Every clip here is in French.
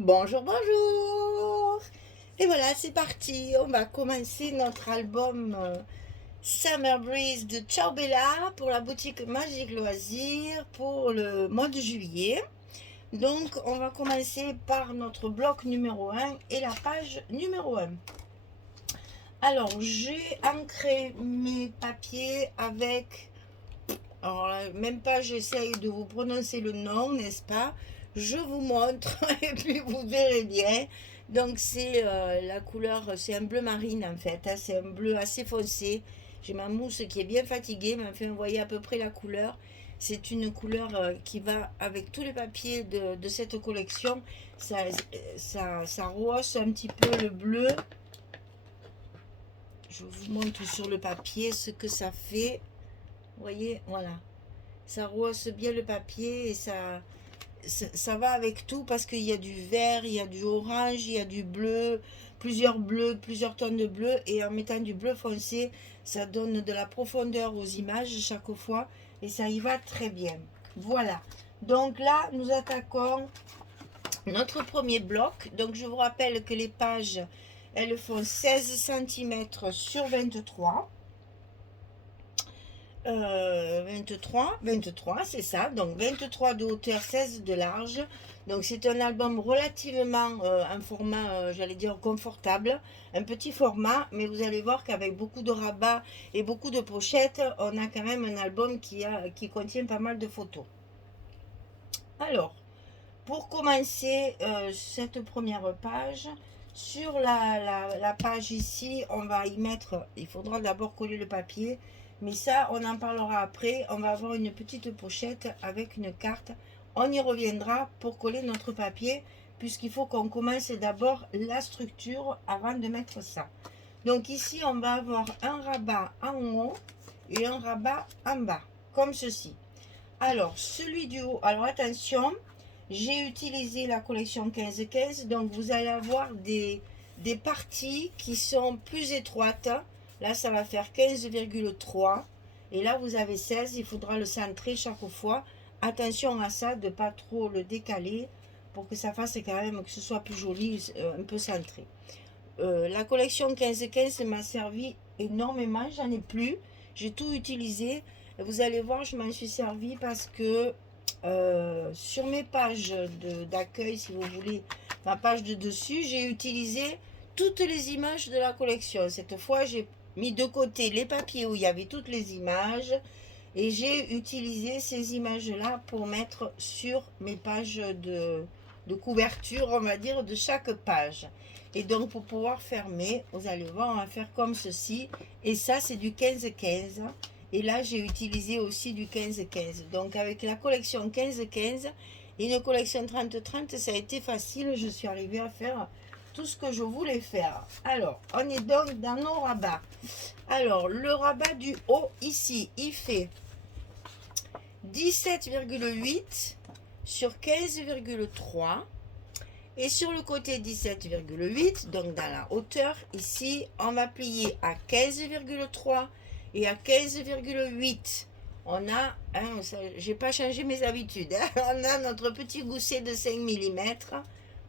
Bonjour, bonjour! Et voilà, c'est parti. On va commencer notre album Summer Breeze de Ciao Bella pour la boutique Magique Loisirs pour le mois de juillet. Donc, on va commencer par notre bloc numéro un et la page numéro un. Alors, j'ai ancré mes papiers avec... Alors, là, même pas j'essaye de vous prononcer le nom, n'est-ce pas? Je vous montre et puis vous verrez bien. Donc, c'est la couleur, c'est un bleu marine en fait, hein. C'est un bleu assez foncé. J'ai ma mousse qui est bien fatiguée, mais enfin, vous voyez à peu près la couleur. C'est une couleur qui va avec tous les papiers de cette collection. Ça rehausse un petit peu le bleu. Je vous montre sur le papier ce que ça fait. Vous voyez, voilà. Ça rehausse bien le papier et ça va avec tout parce qu'il y a du vert, il y a du orange, il y a du bleu, plusieurs tonnes de bleu. Et en mettant du bleu foncé, ça donne de la profondeur aux images chaque fois et ça y va très bien. Voilà. Donc là, nous attaquons notre premier bloc. Donc je vous rappelle que les pages, elles font 16 cm sur 23. 23, c'est ça. Donc 23 de hauteur, 16 de large. Donc c'est un album relativement un format, j'allais dire, confortable. Un petit format, mais vous allez voir qu'avec beaucoup de rabats et beaucoup de pochettes, on a quand même un album qui contient pas mal de photos. Alors, pour commencer cette première page, sur la page ici, on va y mettre, il faudra d'abord coller le papier, mais ça, on en parlera après. On va avoir une petite pochette avec une carte. On y reviendra pour coller notre papier, puisqu'il faut qu'on commence d'abord la structure avant de mettre ça. Donc ici, on va avoir un rabat en haut et un rabat en bas, comme ceci. Alors, celui du haut, alors attention, j'ai utilisé la collection 15-15, donc vous allez avoir des parties qui sont plus étroites. Là, ça va faire 15,3. Et là, vous avez 16, il faudra le centrer chaque fois. Attention à ça, de ne pas trop le décaler pour que ça fasse quand même, que ce soit plus joli, un peu centré. La collection 15-15 m'a servi énormément, j'en ai plus. J'ai tout utilisé. Vous allez voir, je m'en suis servi parce que sur mes pages d'accueil, si vous voulez, ma page de dessus, j'ai utilisé toutes les images de la collection. Cette fois, j'ai mis de côté les papiers où il y avait toutes les images et j'ai utilisé ces images-là pour mettre sur mes pages de couverture, on va dire, de chaque page. Et donc, pour pouvoir fermer, vous allez voir, on va faire comme ceci. Et ça, c'est du 15-15. Et là, j'ai utilisé aussi du 15-15. Donc, avec la collection 15-15 et une collection 30-30, ça a été facile. Je suis arrivée à faire tout ce que je voulais faire. Alors, on est donc dans nos rabats. Alors, le rabat du haut, ici, il fait 17,8 sur 15,3. Et sur le côté 17,8, donc dans la hauteur, ici, on va plier à 15,3 et à 15,8. On a, hein, j'ai pas changé mes habitudes, hein, on a notre petit gousset de 5 mm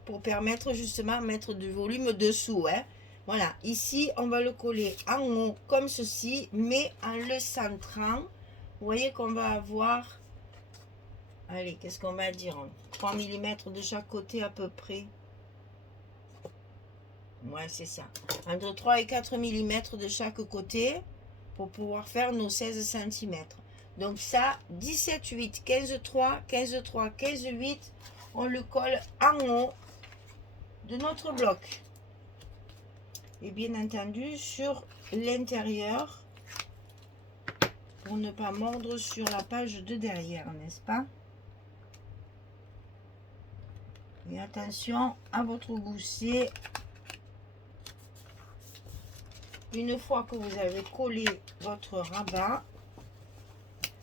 pour permettre justement de mettre du volume dessous. Hein. Voilà, ici, on va le coller en haut comme ceci, mais en le centrant. Vous voyez qu'on va avoir, allez, qu'est-ce qu'on va dire, 3 mm de chaque côté à peu près. Ouais, c'est ça. Entre 3 et 4 mm de chaque côté pour pouvoir faire nos 16 cm. Donc ça, 17,8, 15,3, 15,3, 15,8, on le colle en haut de notre bloc. Et bien entendu, sur l'intérieur, pour ne pas mordre sur la page de derrière, n'est-ce pas? Et attention à votre gousset. Une fois que vous avez collé votre rabat,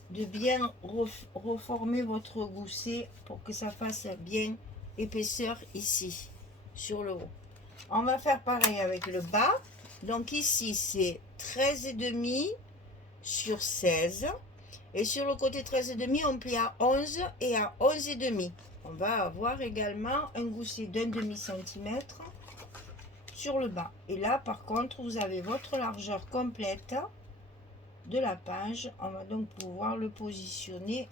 de bien reformer votre gousset pour que ça fasse bien épaisseur ici, sur le haut. On va faire pareil avec le bas. Donc ici, c'est 13,5 sur 16. Et sur le côté 13,5, on plie à 11 et à 11,5. on va avoir également un gousset d'un demi-centimètre sur le bas. Et là, par contre, vous avez votre largeur complète de la page. On va donc pouvoir le positionner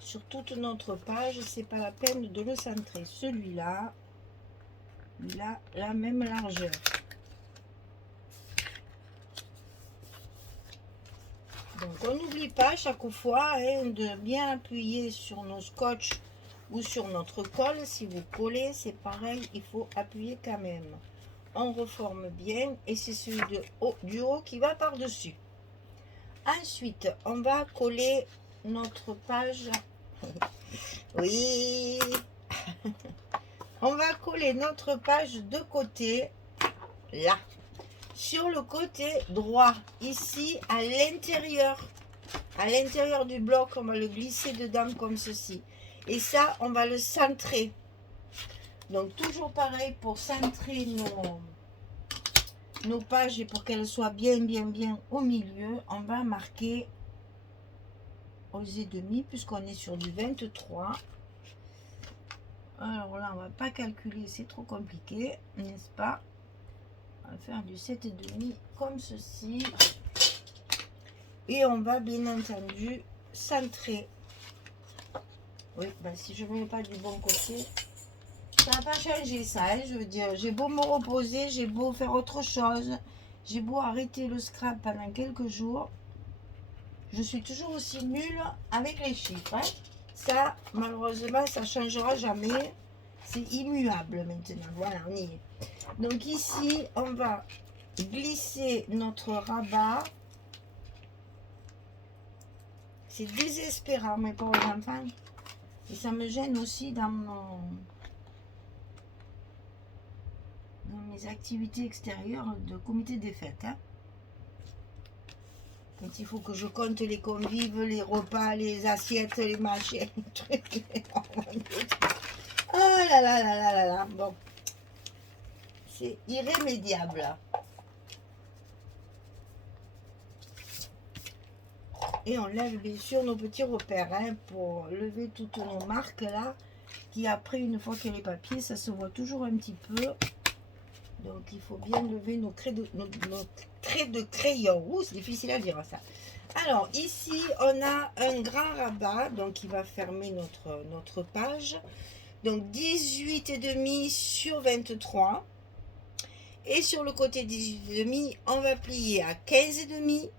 sur toute notre page. C'est pas la peine de le centrer. Celui-là, il a la même largeur. Donc on n'oublie pas chaque fois de bien appuyer sur nos scotch ou sur notre colle. Si vous collez, c'est pareil, il faut appuyer quand même. On reforme bien et c'est celui du haut qui va par-dessus. Ensuite, on va coller notre page. Oui, on va coller notre page de côté, là. Sur le côté droit, ici, à l'intérieur du bloc, on va le glisser dedans comme ceci. Et ça, on va le centrer. Donc, toujours pareil, pour centrer nos pages et pour qu'elles soient bien au milieu, on va marquer aux et demi, puisqu'on est sur du 23. Alors là, on va pas calculer, c'est trop compliqué, n'est-ce pas? On va faire du 7,5 comme ceci. Et on va bien entendu centrer. Oui, ben si je ne mets pas du bon côté, ça n'a pas changé ça. Hein, je veux dire, j'ai beau me reposer, j'ai beau faire autre chose, j'ai beau arrêter le scrap pendant quelques jours, je suis toujours aussi nulle avec les chiffres. Hein. Ça, malheureusement, ça ne changera jamais. C'est immuable maintenant. Voilà, on y est. Donc ici, on va glisser notre rabat. C'est désespérant, mes pauvres enfants. Et ça me gêne aussi dans mes activités extérieures de comité des fêtes. Hein. Quand il faut que je compte les convives, les repas, les assiettes, les machins, les trucs. Oh là là là là là là. Bon. C'est irrémédiable. Et on lève bien sûr nos petits repères hein, pour lever toutes nos marques là. Qui après, une fois qu'il y a les papiers, ça se voit toujours un petit peu. Donc il faut bien lever nos traits de crayon. Ouh, c'est difficile à dire ça. Alors ici, on a un grand rabat. Donc il va fermer notre page. Donc 18,5 sur 23. Et sur le côté 18,5, on va plier à 15,5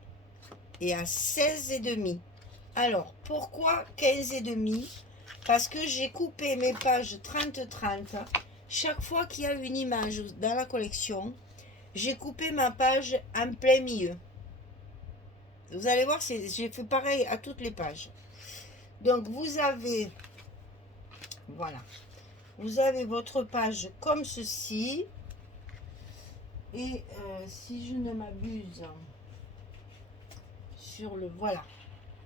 et à 16,5. Alors, pourquoi 15,5? Parce que j'ai coupé mes pages 30-30. Chaque fois qu'il y a une image dans la collection, j'ai coupé ma page en plein milieu. Vous allez voir, j'ai fait pareil à toutes les pages. Donc, vous avez, voilà, vous avez votre page comme ceci. Et si je ne m'abuse, sur le, voilà,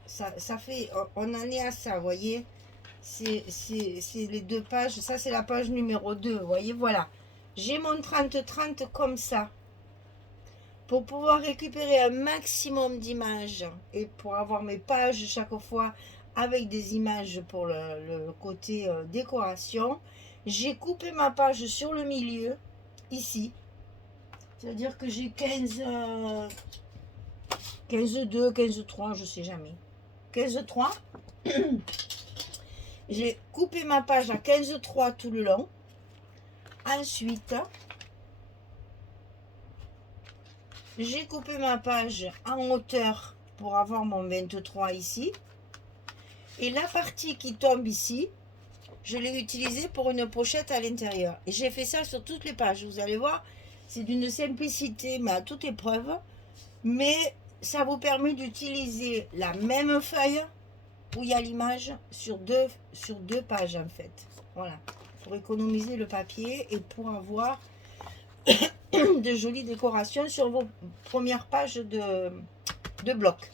ça fait, on en est à ça, vous voyez. C'est les deux pages. Ça, c'est la page numéro 2. Vous voyez, voilà. J'ai mon 30-30 comme ça. Pour pouvoir récupérer un maximum d'images et pour avoir mes pages chaque fois avec des images pour le côté décoration, j'ai coupé ma page sur le milieu, ici. C'est-à-dire que j'ai 15, 15,2, 15,3, je ne sais jamais. 15,3. J'ai coupé ma page à 15,3 tout le long. Ensuite, j'ai coupé ma page en hauteur pour avoir mon 23 ici. Et la partie qui tombe ici, je l'ai utilisée pour une pochette à l'intérieur. Et j'ai fait ça sur toutes les pages. Vous allez voir, c'est d'une simplicité, mais à toute épreuve. Mais ça vous permet d'utiliser la même feuille où il y a l'image sur deux pages en fait. Voilà, pour économiser le papier et pour avoir de jolies décorations sur vos premières pages de bloc.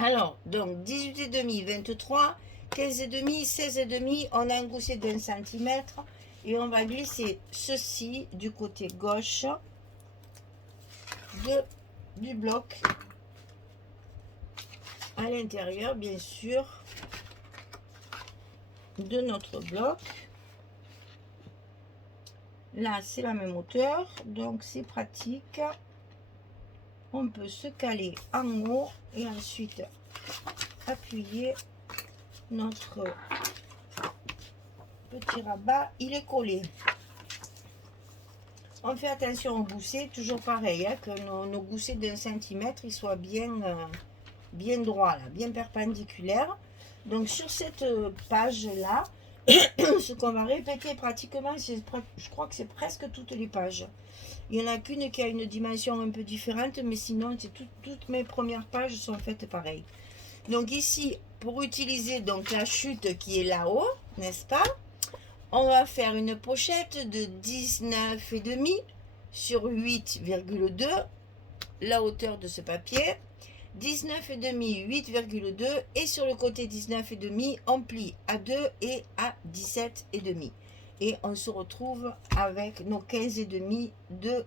Alors, donc 18,5, 23, 15,5, 16,5, on a un gousset d'1 cm et on va glisser ceci du côté gauche du bloc à l'intérieur, bien sûr. de notre bloc. Là, c'est la même hauteur, donc c'est pratique. On peut se caler en haut et ensuite appuyer notre petit rabat. Il est collé. On fait attention aux goussets, toujours pareil, hein, que nos goussets d'un centimètre ils soient bien, bien droits, là, bien perpendiculaires. Donc sur cette page là, ce qu'on va répéter pratiquement, je crois que c'est presque toutes les pages. Il n'y en a qu'une qui a une dimension un peu différente, mais sinon toutes mes premières pages sont faites pareil. Donc ici, pour utiliser donc la chute qui est là-haut, n'est-ce pas? On va faire une pochette de 19,5 sur 8,2, la hauteur de ce papier. 19,5, 8,2 et sur le côté 19,5, on plie à 2 et à 17,5. Et on se retrouve avec nos 15,5 de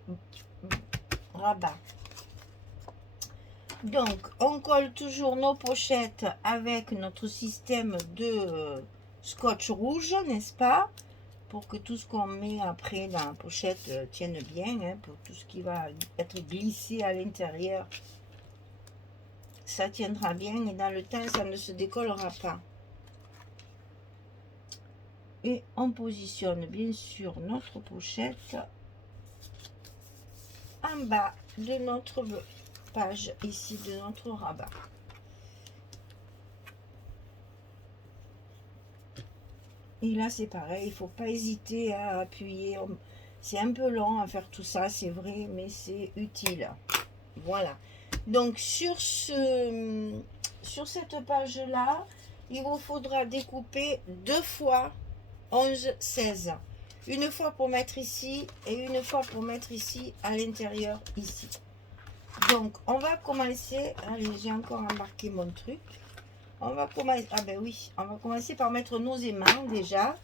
rabat. Donc, on colle toujours nos pochettes avec notre système de scotch rouge, n'est-ce pas? Pour que tout ce qu'on met après dans la pochette tienne bien, hein, pour tout ce qui va être glissé à l'intérieur, ça tiendra bien et dans le temps, ça ne se décollera pas. Et on positionne bien sûr notre pochette en bas de notre page ici de notre rabat. Et là c'est pareil, il ne faut pas hésiter à appuyer. C'est un peu long à faire tout ça, c'est vrai, mais c'est utile. Voilà. Donc sur cette page là, il vous faudra découper 2 fois 11, 16. Une fois pour mettre ici et une fois pour mettre ici à l'intérieur ici. Donc on va commencer. Allez, j'ai encore embarqué mon truc. On va commencer. Ah ben oui, on va commencer par mettre nos aimants déjà.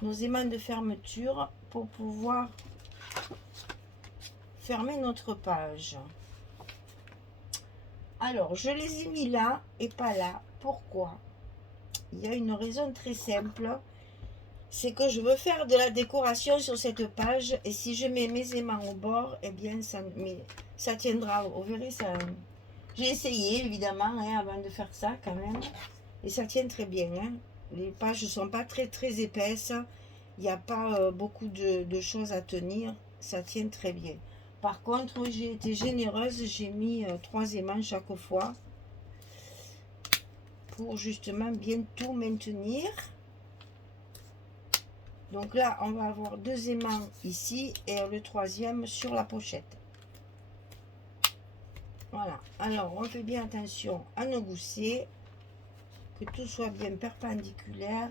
Nos aimants de fermeture pour pouvoir fermer notre page. Alors, je les ai mis là et pas là. Pourquoi? Il y a une raison très simple. C'est que je veux faire de la décoration sur cette page. Et si je mets mes aimants au bord, eh bien, ça tiendra. Vous verrez, ça... J'ai essayé, évidemment, hein, avant de faire ça, quand même. Et ça tient très bien. Hein. Les pages ne sont pas très, très épaisses. Il n'y a pas beaucoup de choses à tenir. Ça tient très bien. Par contre, j'ai été généreuse, j'ai mis 3 aimants chaque fois pour justement bien tout maintenir. Donc là, on va avoir 2 aimants ici et le 3e sur la pochette. Voilà. Alors, on fait bien attention à nos goussets, que tout soit bien perpendiculaire.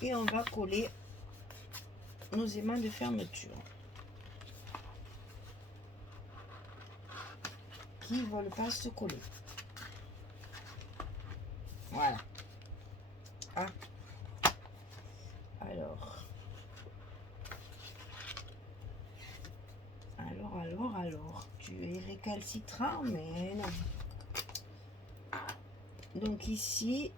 Et on va coller nos aimants de fermeture. Qui ne veulent pas se coller. Voilà. Ah. Alors, tu es récalcitrant, mais non. Donc ici,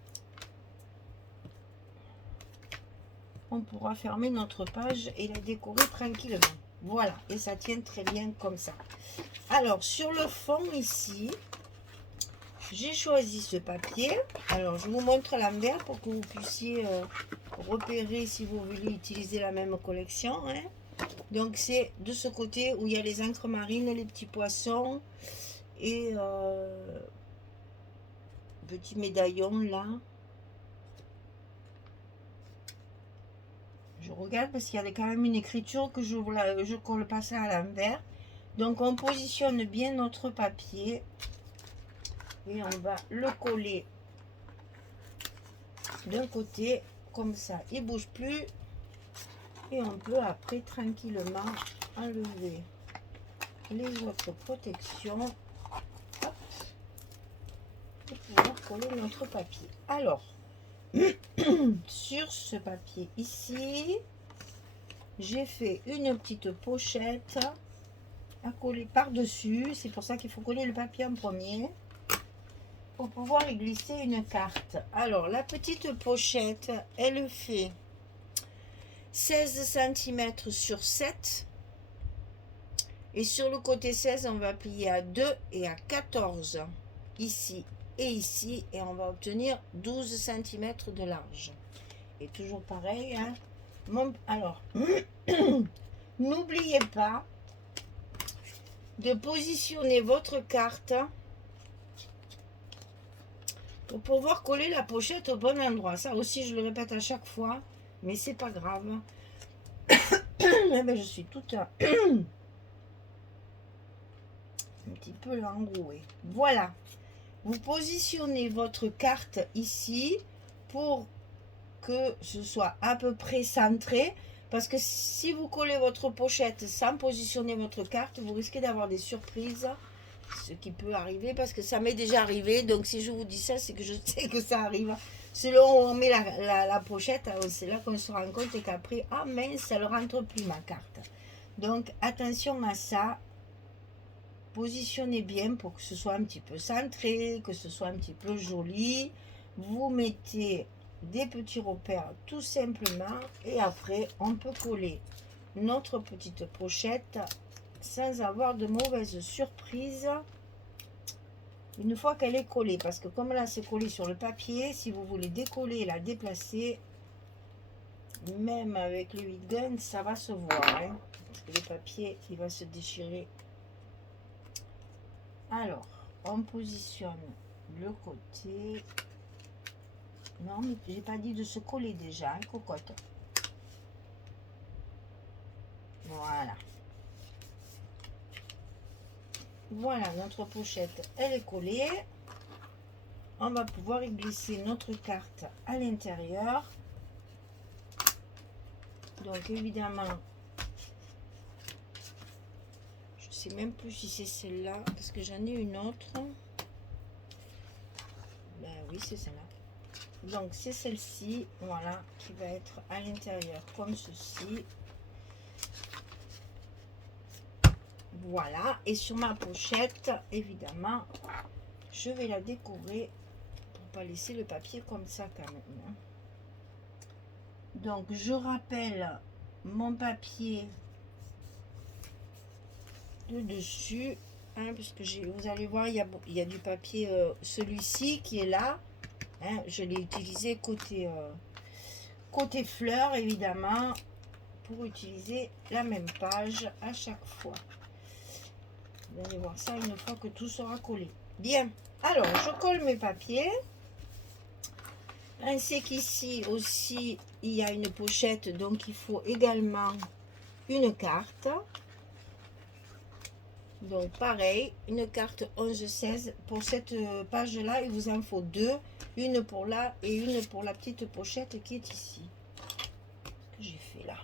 on pourra fermer notre page et la décorer tranquillement. Voilà, et ça tient très bien comme ça. Alors, sur le fond ici, j'ai choisi ce papier. Alors, je vous montre à l'envers pour que vous puissiez repérer si vous voulez utiliser la même collection. Hein. Donc, c'est de ce côté où il y a les encres marines, les petits poissons et petit médaillon là. Je regarde parce qu'il y a quand même une écriture que je colle pas ça à l'envers. Donc, on positionne bien notre papier. Et on va le coller d'un côté, comme ça, il ne bouge plus. Et on peut après tranquillement enlever les autres protections. Hop, pour pouvoir coller notre papier. Alors, sur ce papier ici, j'ai fait une petite pochette à coller par-dessus. C'est pour ça qu'il faut coller le papier en premier. pour pouvoir y glisser une carte. Alors, la petite pochette, elle fait 16 cm sur 7. Et sur le côté 16, on va plier à 2 et à 14. Ici et ici. Et on va obtenir 12 cm de large. Et toujours pareil. Hein. Alors, n'oubliez pas de positionner votre carte pour pouvoir coller la pochette au bon endroit. Ça aussi, je le répète à chaque fois, mais c'est pas grave. Eh ben, je suis toute un petit peu enrouée. Voilà. Vous positionnez votre carte ici pour que ce soit à peu près centré. Parce que si vous collez votre pochette sans positionner votre carte, vous risquez d'avoir des surprises. Ce qui peut arriver parce que ça m'est déjà arrivé. Donc si je vous dis ça, c'est que je sais que ça arrive. Selon où on met la pochette, c'est là qu'on se rend compte et qu'après, ah mince, ça ne rentre plus ma carte. Donc attention à ça. Positionnez bien pour que ce soit un petit peu centré, que ce soit un petit peu joli. Vous mettez des petits repères tout simplement et après on peut coller notre petite pochette sans avoir de mauvaises surprises une fois qu'elle est collée, parce que comme là c'est collé sur le papier, si vous voulez décoller et la déplacer, même avec le 8 gun ça va se voir, hein, parce que le papier il va se déchirer. Alors on positionne le côté. Non, mais j'ai pas dit de se coller déjà, hein, cocotte. Voilà. Voilà, notre pochette, elle est collée. On va pouvoir y glisser notre carte à l'intérieur. Donc, évidemment, je sais même plus si c'est celle-là, parce que j'en ai une autre. Ben oui, c'est celle-là. Donc c'est celle-ci, voilà, qui va être à l'intérieur comme ceci. Voilà, et sur ma pochette, évidemment, je vais la décorer pour pas laisser le papier comme ça quand même. Donc je rappelle mon papier de dessus, hein, parce que vous allez voir, il y a du papier, celui-ci qui est là. Hein, je l'ai utilisé côté fleur, évidemment, pour utiliser la même page à chaque fois. Vous allez voir ça une fois que tout sera collé. Bien, alors je colle mes papiers. Pensez qu'ici aussi, il y a une pochette, donc il faut également une carte. Donc pareil, une carte 11-16. Pour cette page-là, il vous en faut deux. Une pour là et une pour la petite pochette qui est ici. Ce que j'ai fait là.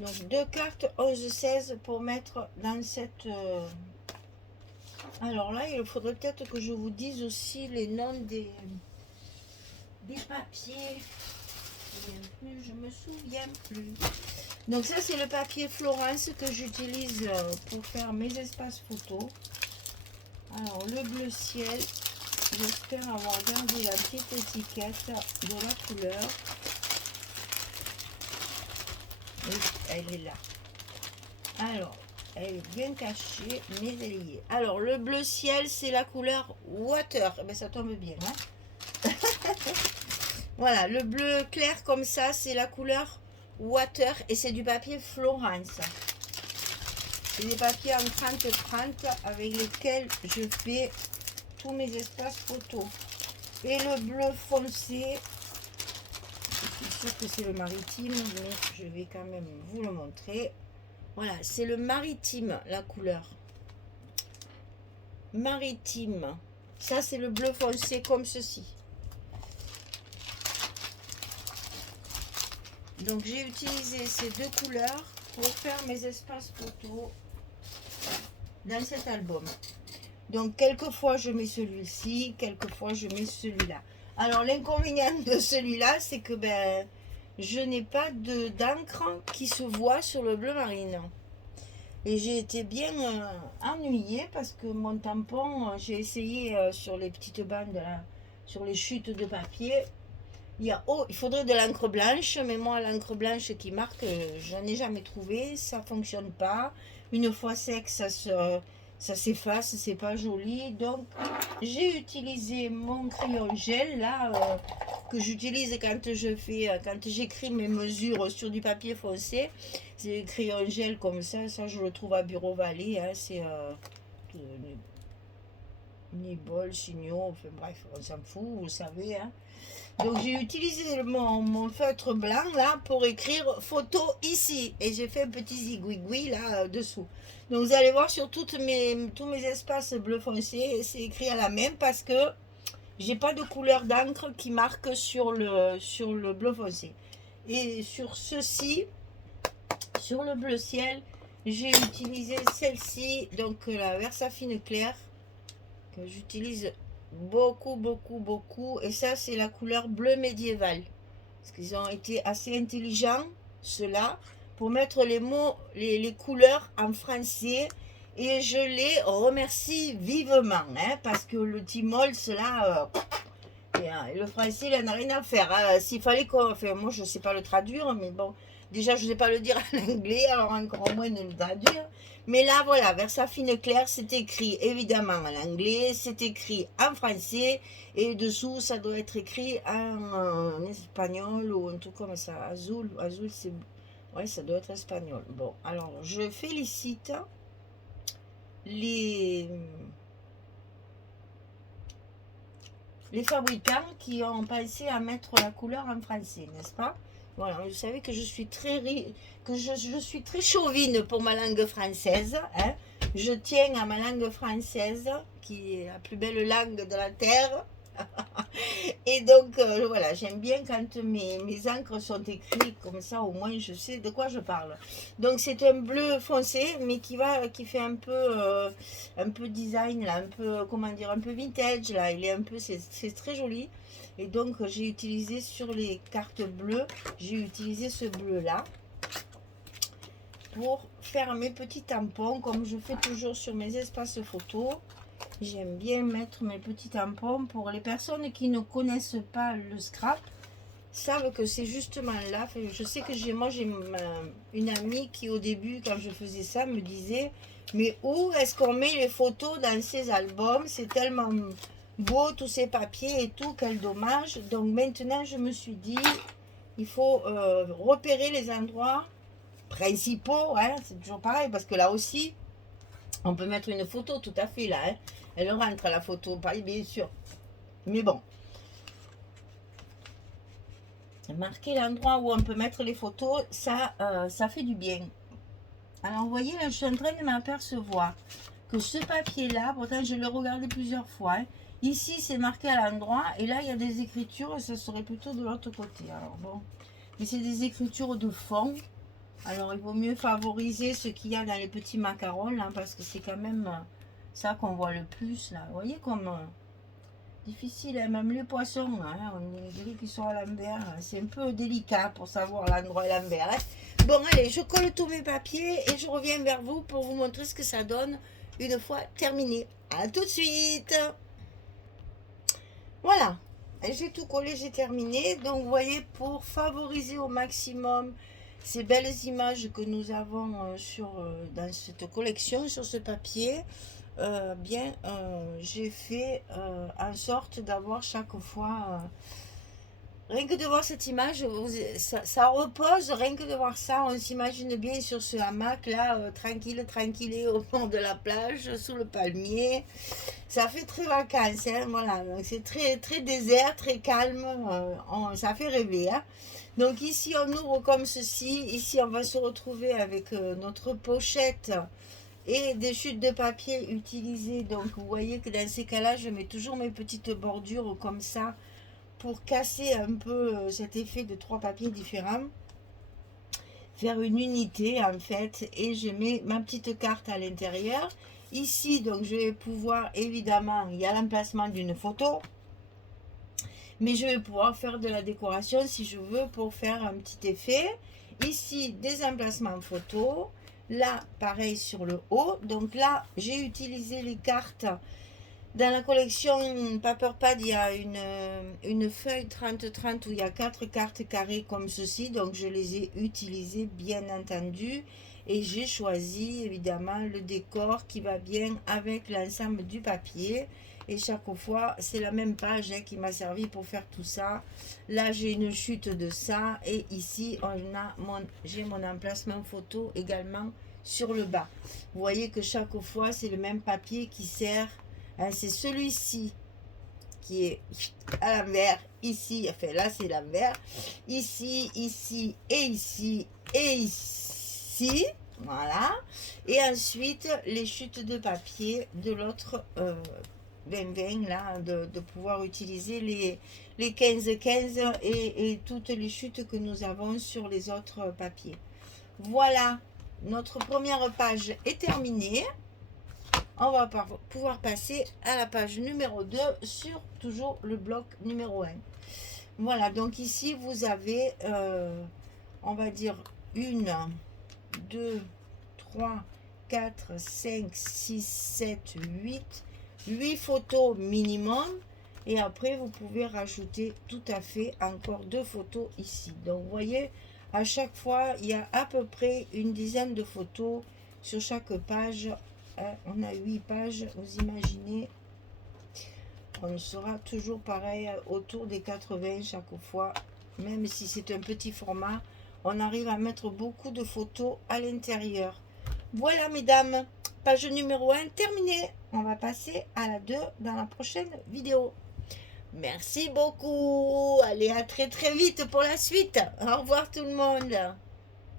Donc deux cartes 11-16 pour mettre dans cette... Alors là, il faudrait peut-être que je vous dise aussi les noms des papiers. Je me souviens plus. Donc ça, c'est le papier Florence que j'utilise pour faire mes espaces photos. Alors le bleu ciel, j'espère avoir gardé la petite étiquette de la couleur. Oui, elle est là. Alors, elle est bien cachée, mais elle est liée. Alors le bleu ciel, c'est la couleur water. Eh bien, ça tombe bien. Hein. Voilà, le bleu clair comme ça, c'est la couleur water et c'est du papier Florence. C'est des papiers en 30-30 avec lesquels je fais tous mes espaces photos. Et le bleu foncé, je suis sûre que c'est le maritime, mais je vais quand même vous le montrer. Voilà, c'est le maritime, la couleur. Maritime. Ça, c'est le bleu foncé comme ceci. Donc j'ai utilisé ces deux couleurs pour faire mes espaces photos dans cet album. Donc quelquefois je mets celui-ci, quelquefois je mets celui-là. Alors l'inconvénient de celui-là, c'est que je n'ai pas d'encre qui se voit sur le bleu marine. Et j'ai été bien ennuyée parce que mon tampon, j'ai essayé sur les petites bandes, là, sur les chutes de papier. Il faudrait de l'encre blanche, mais moi, l'encre blanche qui marque, je n'en ai jamais trouvé, ça fonctionne pas. Une fois sec, ça s'efface, c'est pas joli. Donc, j'ai utilisé mon crayon gel, là, que j'utilise quand j'écris mes mesures sur du papier foncé. C'est un crayon gel comme ça je le trouve à Bureau Vallée, hein, c'est ni bol, signaux, enfin bref, on s'en fout, vous savez, hein. Donc j'ai utilisé mon feutre blanc là pour écrire photo ici. Et j'ai fait un petit zigouigoui là dessous. Donc vous allez voir sur tous mes espaces bleu foncé, c'est écrit à la même parce que j'ai pas de couleur d'encre qui marque sur le bleu foncé. Et sur ceci, sur le bleu ciel, j'ai utilisé celle-ci, donc la Versafine claire, que j'utilise beaucoup. Et ça, c'est la couleur bleu médiéval. Parce qu'ils ont été assez intelligents, ceux-là, pour mettre les mots, les couleurs en français. Et je les remercie vivement, hein, parce que le Timols, là, le français, il n'en a rien à faire, hein. S'il fallait qu'on... Enfin, moi, je ne sais pas le traduire, mais bon, déjà, je ne sais pas le dire en anglais, alors encore moins de le traduire. Mais là, voilà, Versafine claire, c'est écrit évidemment en anglais, c'est écrit en français, et dessous, ça doit être écrit en espagnol ou un truc comme ça. Azul, c'est... Ouais, ça doit être espagnol. Bon, alors, je félicite les fabricants qui ont pensé à mettre la couleur en français, n'est-ce pas? Voilà, vous savez que je suis je suis très chauvine pour ma langue française, hein. Je tiens à ma langue française, qui est la plus belle langue de la terre. Et donc, voilà, j'aime bien quand mes encres sont écrites comme ça, au moins je sais de quoi je parle. Donc, c'est un bleu foncé, mais qui fait un peu design, là, un peu, comment dire, un peu vintage, là. Il est un peu, c'est très joli. Et donc, j'ai utilisé sur les cartes bleues, j'ai utilisé ce bleu-là pour faire mes petits tampons, comme je fais toujours sur mes espaces photos. J'aime bien mettre mes petits tampons. Pour les personnes qui ne connaissent pas le scrap, savent que c'est justement là. Je sais que j'ai une amie qui au début, quand je faisais ça, me disait: mais où est-ce qu'on met les photos dans ces albums? C'est tellement beau, tous ces papiers et tout, quel dommage. Donc maintenant, je me suis dit, il faut repérer les endroits principaux, hein. C'est toujours pareil, parce que là aussi, on peut mettre une photo, tout à fait, là, hein. Elle rentre à la photo, pas bien sûr. Mais bon. Marquer l'endroit où on peut mettre les photos, ça fait du bien. Alors, vous voyez, là, je suis en train de m'apercevoir que ce papier-là, pourtant, je l'ai regardé plusieurs fois, hein. Ici, c'est marqué à l'endroit, et là, il y a des écritures, et ça serait plutôt de l'autre côté. Alors, bon. Mais c'est des écritures de fond. Alors, il vaut mieux favoriser ce qu'il y a dans les petits macarons, là, parce que c'est quand même ça qu'on voit le plus, là. Vous voyez comme difficile, hein, même les poissons, hein, on dirait qu'ils sont à l'envers. C'est un peu délicat pour savoir l'endroit et l'envers, hein. Bon, allez, je colle tous mes papiers et je reviens vers vous pour vous montrer ce que ça donne une fois terminé. À tout de suite. Voilà, j'ai tout collé, j'ai terminé. Donc, vous voyez, pour favoriser au maximum ces belles images que nous avons dans cette collection, sur ce papier, j'ai fait en sorte d'avoir chaque fois, rien que de voir cette image, ça repose, rien que de voir ça, on s'imagine bien sur ce hamac là, tranquille au bord de la plage, sous le palmier. Ça fait très vacances, hein, voilà, donc c'est très désert, très calme, ça fait rêver, hein. Donc ici on ouvre comme ceci, ici on va se retrouver avec notre pochette et des chutes de papier utilisées. Donc vous voyez que dans ces cas-là, je mets toujours mes petites bordures comme ça pour casser un peu cet effet de trois papiers différents, faire une unité en fait. Et je mets ma petite carte à l'intérieur. Ici, donc je vais pouvoir, évidemment, il y a l'emplacement d'une photo, mais je vais pouvoir faire de la décoration si je veux pour faire un petit effet. Ici, des emplacements photos. Là, pareil sur le haut. Donc là, j'ai utilisé les cartes. Dans la collection Paperpad, il y a une feuille 30-30 où il y a 4 cartes carrées comme ceci. Donc je les ai utilisées bien entendu. Et j'ai choisi évidemment le décor qui va bien avec l'ensemble du papier. Et chaque fois, c'est la même page qui m'a servi pour faire tout ça. Là, j'ai une chute de ça. Et ici, j'ai mon emplacement photo également sur le bas. Vous voyez que chaque fois, c'est le même papier qui sert. Hein, c'est celui-ci qui est à l'envers. Ici, enfin là, c'est l'envers. Ici, ici, et ici, et ici. Voilà. Et ensuite, les chutes de papier de l'autre 20-20, là, de pouvoir utiliser les 15-15 et toutes les chutes que nous avons sur les autres papiers. Voilà, notre première page est terminée. On va pouvoir passer à la page numéro 2 sur toujours le bloc numéro 1. Voilà, donc ici, vous avez, on va dire, 1, 2, 3, 4, 5, 6, 7, 8 photos minimum. Et après, vous pouvez rajouter tout à fait encore 2 photos ici. Donc, vous voyez, à chaque fois, il y a à peu près une dizaine de photos sur chaque page. On a 8 pages, vous imaginez, on sera toujours pareil autour des 80 chaque fois, même si c'est un petit format, on arrive à mettre beaucoup de photos à l'intérieur. Voilà mesdames, page numéro 1 terminée. On va passer à la 2 dans la prochaine vidéo. Merci beaucoup, allez à très très vite pour la suite. Au revoir tout le monde.